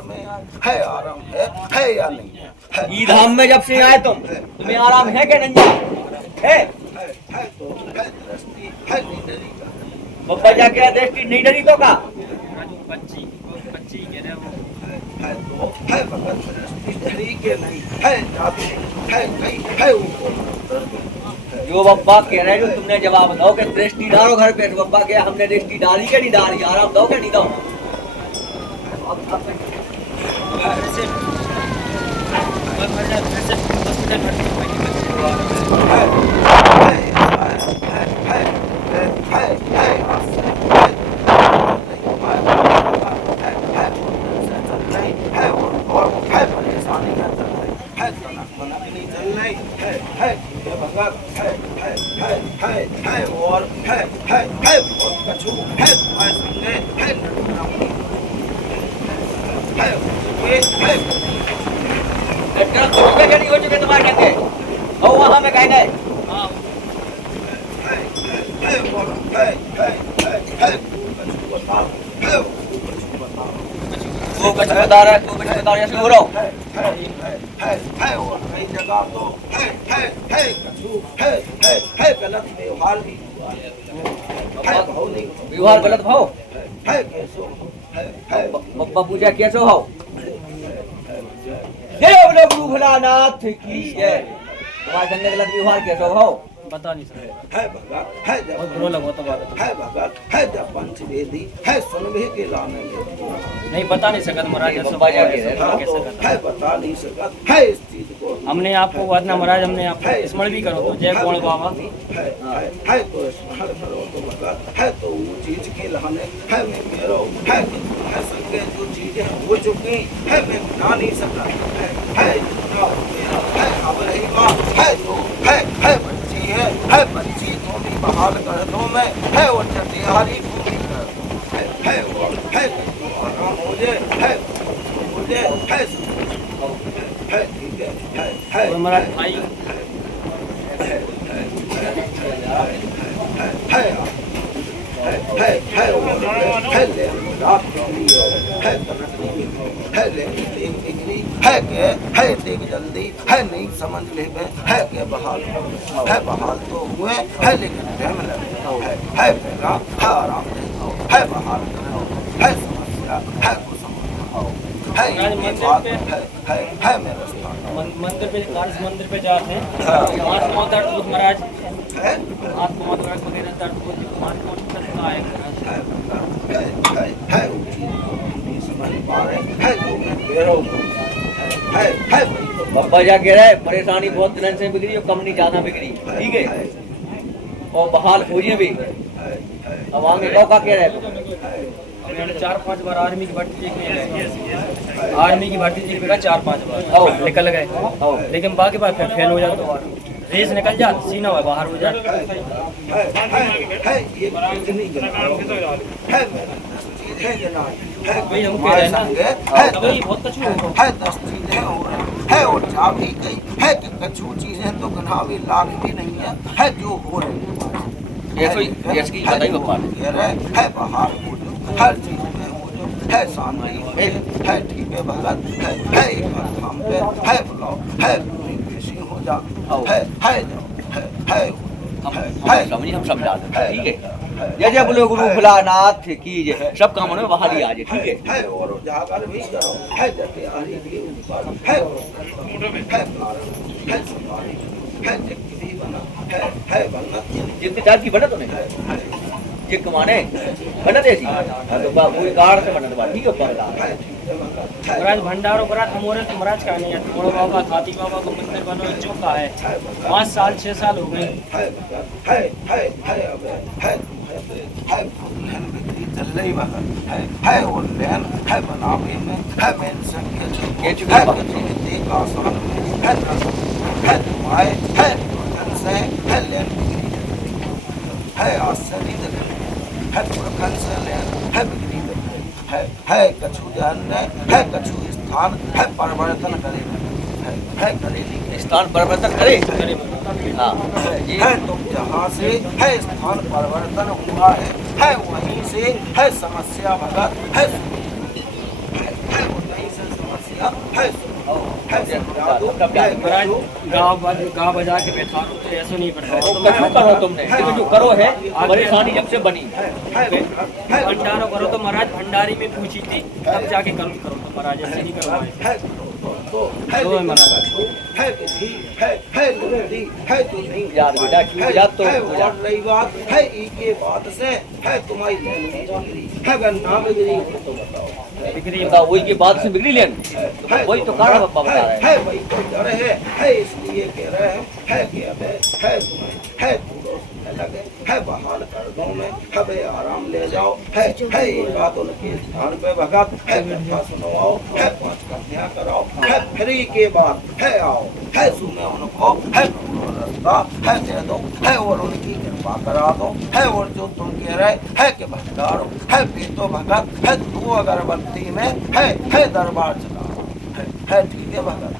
घर में है आराम है या नहीं है? ई धाम में जब से आए तुम्हें आराम है क्या नहीं है? है तो है दृष्टि है निडरी का बब्बा जाके दृष्टि नहीं डरी तो का बच्ची कह रहे हो है तो है भगत दृष्टि डरी के नहीं है जाते है कहीं है ऊपर जो बब्बा कह रहे हैं जो तुमने जवाब दो कि दृष्टि डालो घर पे। तो बब्बा क्या हमने दृष्टि डाली क्या नहीं डाली? आराम दो क्या नहीं दो? वैसे हॉस्पिटल हो चुके तुम्हारे कहते और वहां में कहेंगे वो कुछ बता रहा है, तू कुछ बता रहा है, ऐसे हो रहा हूँ। है और कई जगह तो है गलत व्यवहार भी हुआ है भौतिक व्यवहार गलत भाव है कैसो है बब्बा पूजा कैसे हो? जय बोलो गुरु भोलानाथ की जय। तुम्हारे संग गलत व्यवहार कैसे हो? पता नहीं सर है भगत है जब बहुत बुरा लगा तो बात है भगत है जब पंचवेदी है सुनबे के लाने नहीं बता नहीं सकत महाराज ऐसा बब्बा जाके है बता नहीं सकत है इस चीज को हमने आपको वादना महाराज हमने आपको स्मरण भी करो तो जय कौन बाबा है तो स्मरण करो तो भगत है तो वो चीज के लाने है मैं मेरो है संगे जो चीजें हो चुकी है मैं बना नहीं सकता है अब रही बात है तो है बच्ची है बच्ची को भी बहाल कर दो मैं है वो चटिहारी को भी कर है वो है आराम मुझे है मुझे है ठीक है महाराज भाई है देख जल्दी है नहीं समझ ले है के बहाल तो हुए है लेकिन टाइम लगे है पहला है आराम है बहाल है समस्या है कुछ है ये बात है मेरा स्थान मंदिर पे काली मंदिर पे जाते हैं आत्मा तट महाराज है आत्मा तट वगैरह तट आत्मा तट का है वो चीज नहीं समझ पा रहे है तो मैं कह रहा हूँ है बब्बा जा कह रहा है परेशानी बहुत दिन से बिगड़ी और कम नहीं ज्यादा बिगड़ी, ठीक है, और बहाल हो भी। अब आगे का कह रहा है मैंने 4-5 बार आर्मी की भर्ती देखी आर्मी की भर्ती देखी 4-5 बार निकल गए लेकिन बाकी बार फिर फेल हो जाते तो रेस निकल जा सीना हुआ बाहर हो जाए वही हम कह रहे हैं ना वही बहुत कछु है 10 चीजें है और जा भी गई है कि कछु चीजें तो गनावी लाग भी नहीं है जो हो रही है बाहर हर चीज में हो जो है शांति है ठीक है भगत है एक धाम पे है बुलाओ है पेशी हो जा हम समझा देते, ठीक है। जय जय बोलो गुरु भोलानाथ की जय। सब कामों में बहाली आ जाए, ठीक है। और जागर भी करो है जटियारी भी ऊपर है भी बना है बना जितनी चार की बना तूने ये कमाने बना देसी तो पूरी कार से बना ठीक है। महाराज भंडारों पर हमारे तो महाराज का नहीं है थोड़ा बाबा खाती बाबा का मंदिर बनो चौका है 5 साल 6 साल हो गए चल रही बात है और लेन है बनावे में है मेन संख्या ये चुका देख आसान है तुम्हारे है है लेन है आश्चर्य है पुरखन से लेन है कछु जन है कछु स्थान है परिवर्तन करे है करेली स्थान परिवर्तन करे हाँ है तुम जहाँ से है स्थान परिवर्तन हुआ है वहीं से है समस्या भगत है वहीं है समझा दो महाराज गाँव बजा के बैठा दो तो ऐसा नहीं पड़ता तो क्यों करो तुमने लेकिन जो करो है परेशानी जब से बनी भंडारा करो तो महाराज भंडारी में पूछी थी तब जाके करो तो महाराज ऐसे नहीं करवाए यार बेटा क्यों याद तो रही बात है ये बात से है तुम्हारी है गन्ना बिगड़ी तो बताओ बताओ वही की बात से बिगड़ी लेन वही तो कारण बता रहा है वही तो डर है इसलिए कह रहे हैं है कि अब है तुम्हें है लगे है बहाल कर दो मैं है आराम ले जाओ है ये बात उनके स्थान पे भगत है कथा सुनवाओ है 5 कन्या कराओ है फ्री के बाद है आओ है सुने उनको है रास्ता है दे दो है और उनकी कृपा करा दो है और जो तुम कह रहे है कि भंडारो है पीतो भगत है तू अगरबत्ती में है दरबार चलाओ है ठीक है भगत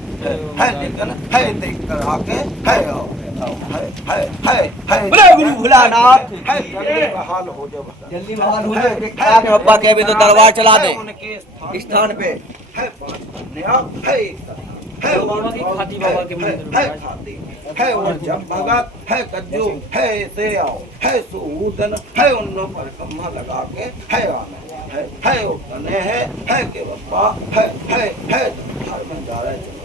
है लेकिन है देख कर आके है आओ गुरु भोलानाथ जल्दी बहाल हो जाओ भगत जल्दी बहाल हो जाए के अब्बा कह भी तो दरबार चला दे उनके स्थान पे है 5 कन्या है बाबा की खाती बाबा के मंदिर है खाती है और जब भगत है कज्जू है से आओ है सूदन है उन पर कम्मा लगा के है आना है उतने है के बप्पा है घर में जा रहे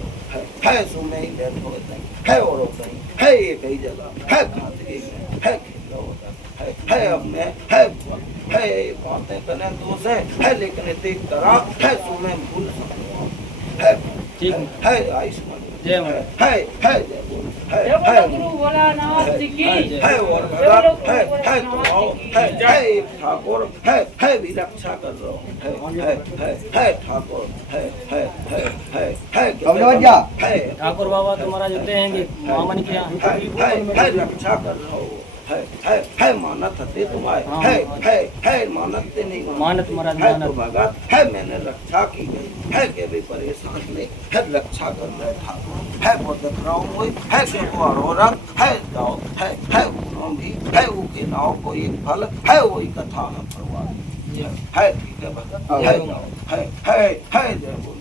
है सुने ही ले होते है और होते है ये कई जगह है खाती है खेल होता है अपने है बातें करने दो से है लेकिन देख करा है सुने भूल है ठीक है आयुष्मान जय गुरु भोलानाथ की है और भगत है तो आओ है ठाकुर है भी रक्षा कर रहा है ठाकुर है ठाकुर बाबा तो महाराज होते हैं कि मामन के यहाँ है रक्षा कर रहा हो है मानत हते तुम्हारे है मानत ते नहीं मानत महाराज है तो मानत भगत है मैंने रक्षा की गई है के भी परेशान नहीं है रक्षा कर रहे ठाकुर है वो देख रहा हूँ है के वो अरोरक है जाओ है उन्हों भी है वो के नाव को एक फल है वही कथा है परवाह है ठीक है भगत है जाओ है जय बोल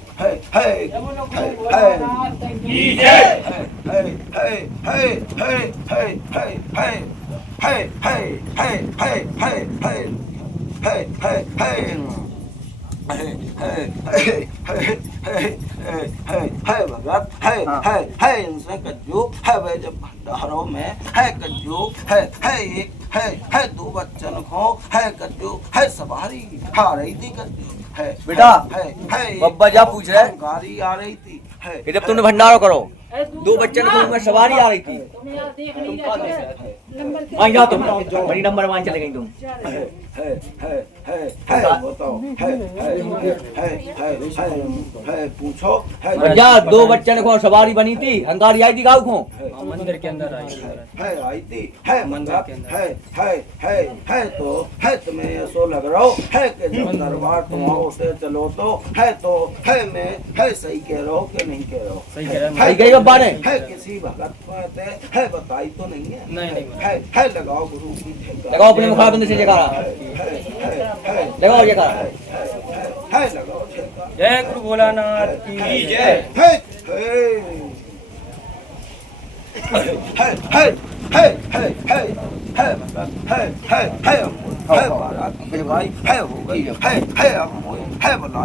भगत है इनसे कज्जू है वे जब भंडारों में है कज्जू है एक है 2 बच्चन को है कज्जू है सवारी आ रही थी कज्जू है बेटा है बब्बा जा पूछ रहे गाड़ी आ रही थी है कि जब तुमने भंडारो करो 2 बच्चन को में सवारी आ रही थी वहीं जाओ तुम बड़ी नंबर 1 चले गई तुम बताओ है पूछो या 2 बच्चन को सवारी बनी थी हंगारी आई थी गाँव को मंदिर के अंदर आई थी है मंदिर है तो है तुम्हें ऐसो लग रहा हो है कि जब दरबार तुम आओ से चलो तो है मैं है सही कह रहा हो कि नहीं कह रहा हो सही कह रहे हैं सही कही बब्बा ने है किसी भगत को है बताई तो नहीं है नहीं है लगाओ गुरु की ठेका लगाओ अपने मुखाबंद से जयकारा लगाओ जयकारा है लगाओ ठेका जय गुरु भोलानाथ की जय है बारात भाई है हो गई है अब है बना